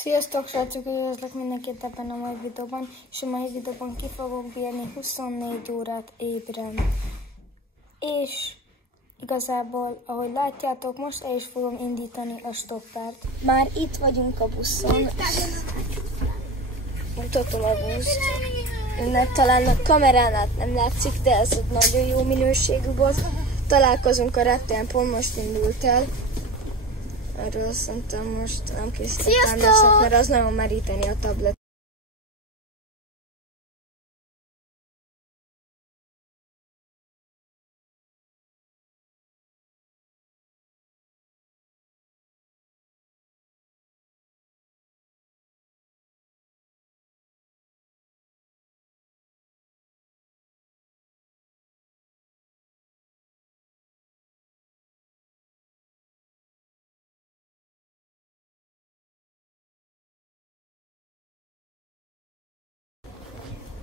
Sziasztok srácok, üdvözlök mindenkit ebben a mai videóban, és a mai videóban ki fogok bírni 24 órát ébren. És igazából, ahogy látjátok, most el is fogom indítani a stoppert. Már itt vagyunk a buszon, mutatom a buszt. Innen talán a kamerán át nem látszik, de ez egy nagyon jó minőségű busz. Találkozunk a reptéren, pont most indult el. Erről szerintem most nem készítettem leszek, mert az nagyon meríteni a tablet.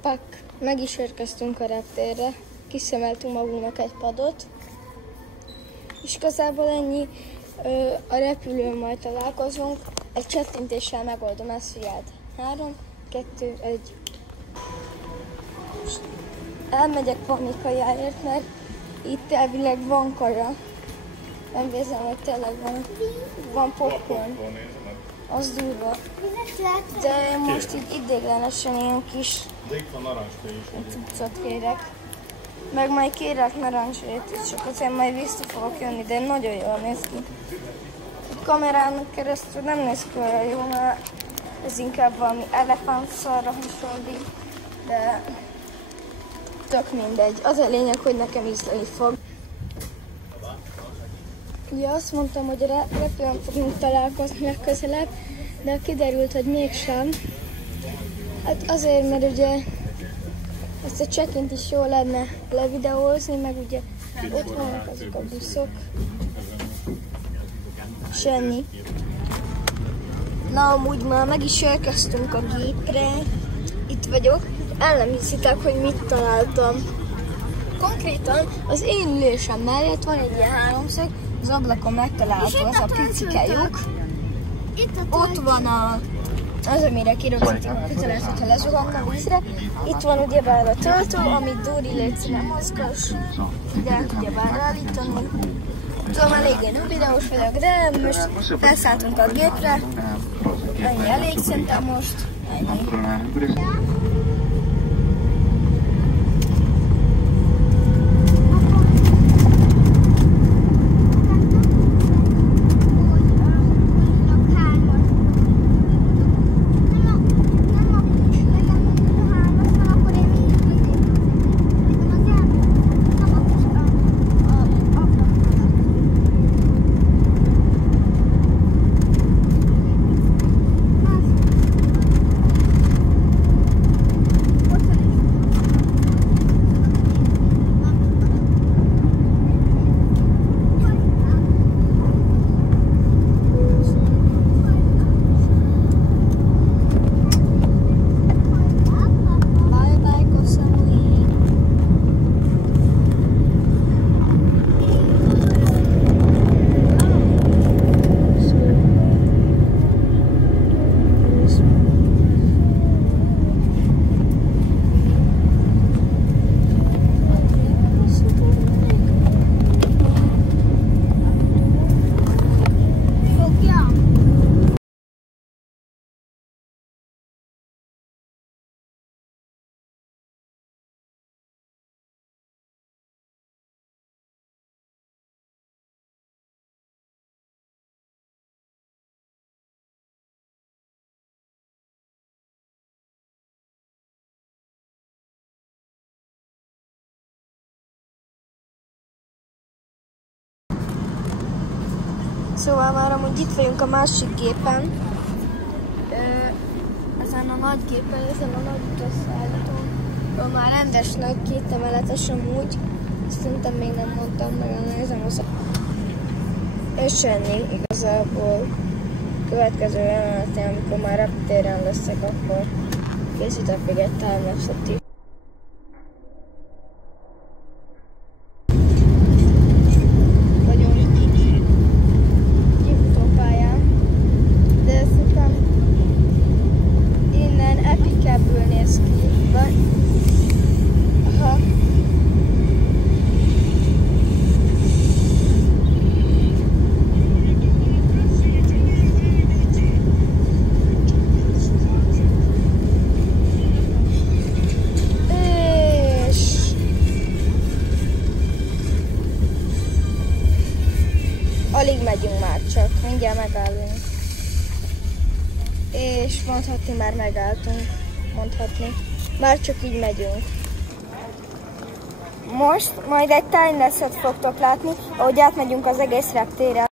Pak, meg is érkeztünk a reptérre, kiszemeltünk magunknak egy padot, és igazából ennyi, a repülőn majd találkozunk, egy csettintéssel megoldom ezt, figyeld. 3, 2, 1. Most elmegyek valami kajáért, mert itt elvileg van kaja. Nem érzem, hogy tényleg van popcorn. Az durva. De most így ideiglenesen ilyen kis cuccot kérek. Meg majd kérek narancsét is, csak azért majd vissza fogok jönni, de nagyon jól néz ki. A kamerán keresztül nem néz ki olyan jó, mert ez inkább valami elefántszarra hasonlít, de tök mindegy. Az a lényeg, hogy nekem ízleni fog. Ugye azt mondtam, hogy a repülőn fogunk találkozni legközelebb, de kiderült, hogy mégsem. Hát azért, mert ugye ezt a check-int is jó lenne levideózni, meg ugye ott vannak azok a buszok. Semmi. Na, amúgy már meg is érkeztünk a gépre. Itt vagyok. El nem hiszitek, hogy mit találtam. Konkrétan az én ülésem mellett van egy ilyen háromszög, az ablakon megtalálható az a picike lyuk. Ott van az, amire kirögzítik a kötelet, hogyha lezuhanna a vízre. Itt van ugyebár a töltő, amit Dóri légy nem mozgass, ide el tudja bár állítani. Tudom, eléggé nem videós vagyok, de most felszálltunk a gépre. Ennyi elég szerintem most. Ennyi. Szóval már amúgy itt vagyunk a másik gépen, ezen a nagy gépen, ezen a nagy utasszállítón, ahol már rendes nagy, 2 emeletes amúgy, szerintem még nem mondtam, meg nézem az. És ennyi igazából. Következő jelenetén, amikor már reptéren leszek, akkor készítek még egy timelapse-ot is. Vagyunk kifutópályán, de szerintem mindjárt megállunk. És mondhatni már megálltunk. Mondhatni. Már csak így megyünk. Most majd egy timelapse-et fogtok látni, ahogy átmegyünk az egész reptéren.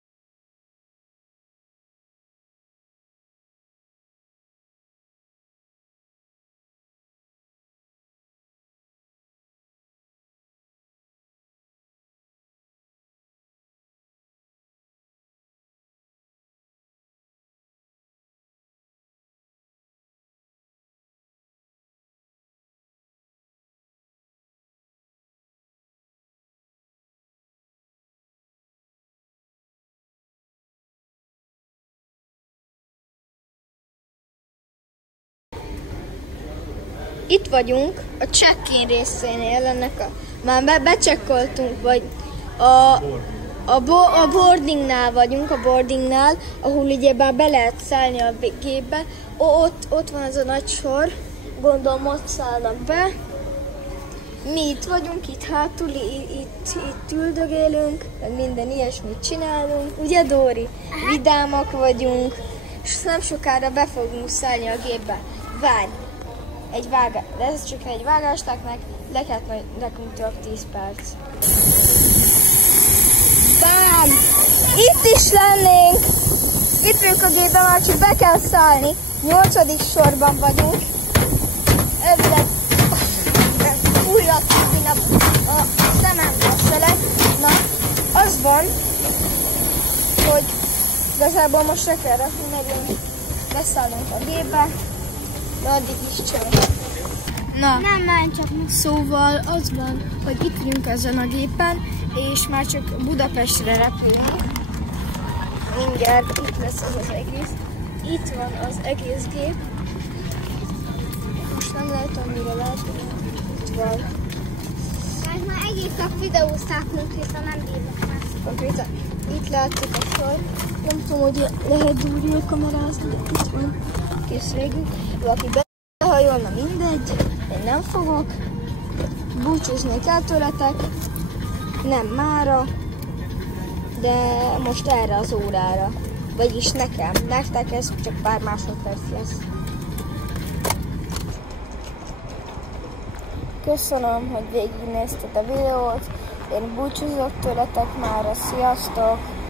Itt vagyunk a check-in részénél, ennek már becsekkoltunk, vagy a boardingnál vagyunk, a boardingnál, ahol ugye be lehet szállni a gépbe. Ott van az a nagy sor, gondolom ott szállnak be. Mi itt vagyunk, itt hátul, itt üldögélünk, meg minden ilyesmit csinálunk. Ugye, Dóri? Vidámak vagyunk, és nem sokára be fogunk szállni a gépbe. Várj! De ez csak egy vágástáknak, lehet majd nekünk csak 10 perc. Bám! Itt is lennénk! Itt vagyunk a gépben, már csak be kell szállni. 8. sorban vagyunk. Elvileg újra tudni a szemembe szelek. Na, az van, hogy igazából most se kell rakni, megyünk, beszállunk a gépbe. De addig is csak. Na, nem csak. Szóval az van, hogy itt vagyunk ezen a gépen, és már csak Budapestre repülünk. Mindjárt itt lesz az egész. Itt van az egész gép. Most nem lehet, amire látunk. Itt van. Mert már egész nap videózták konkrétan, nem bírnak már. Konkrétan itt láttuk a sor. Nem tudom, hogy lehet Dúriul kamerázni, de itt van. Kész végül. Valaki behajolna, mindegy. Én nem fogok. Búcsúzni kell tőletek. Nem mára. De most erre az órára. Vagyis nekem. Nektek ez csak pár másodperc lesz. Köszönöm, hogy végignézted a videót. Én búcsúzok tőletek mára. Sziasztok!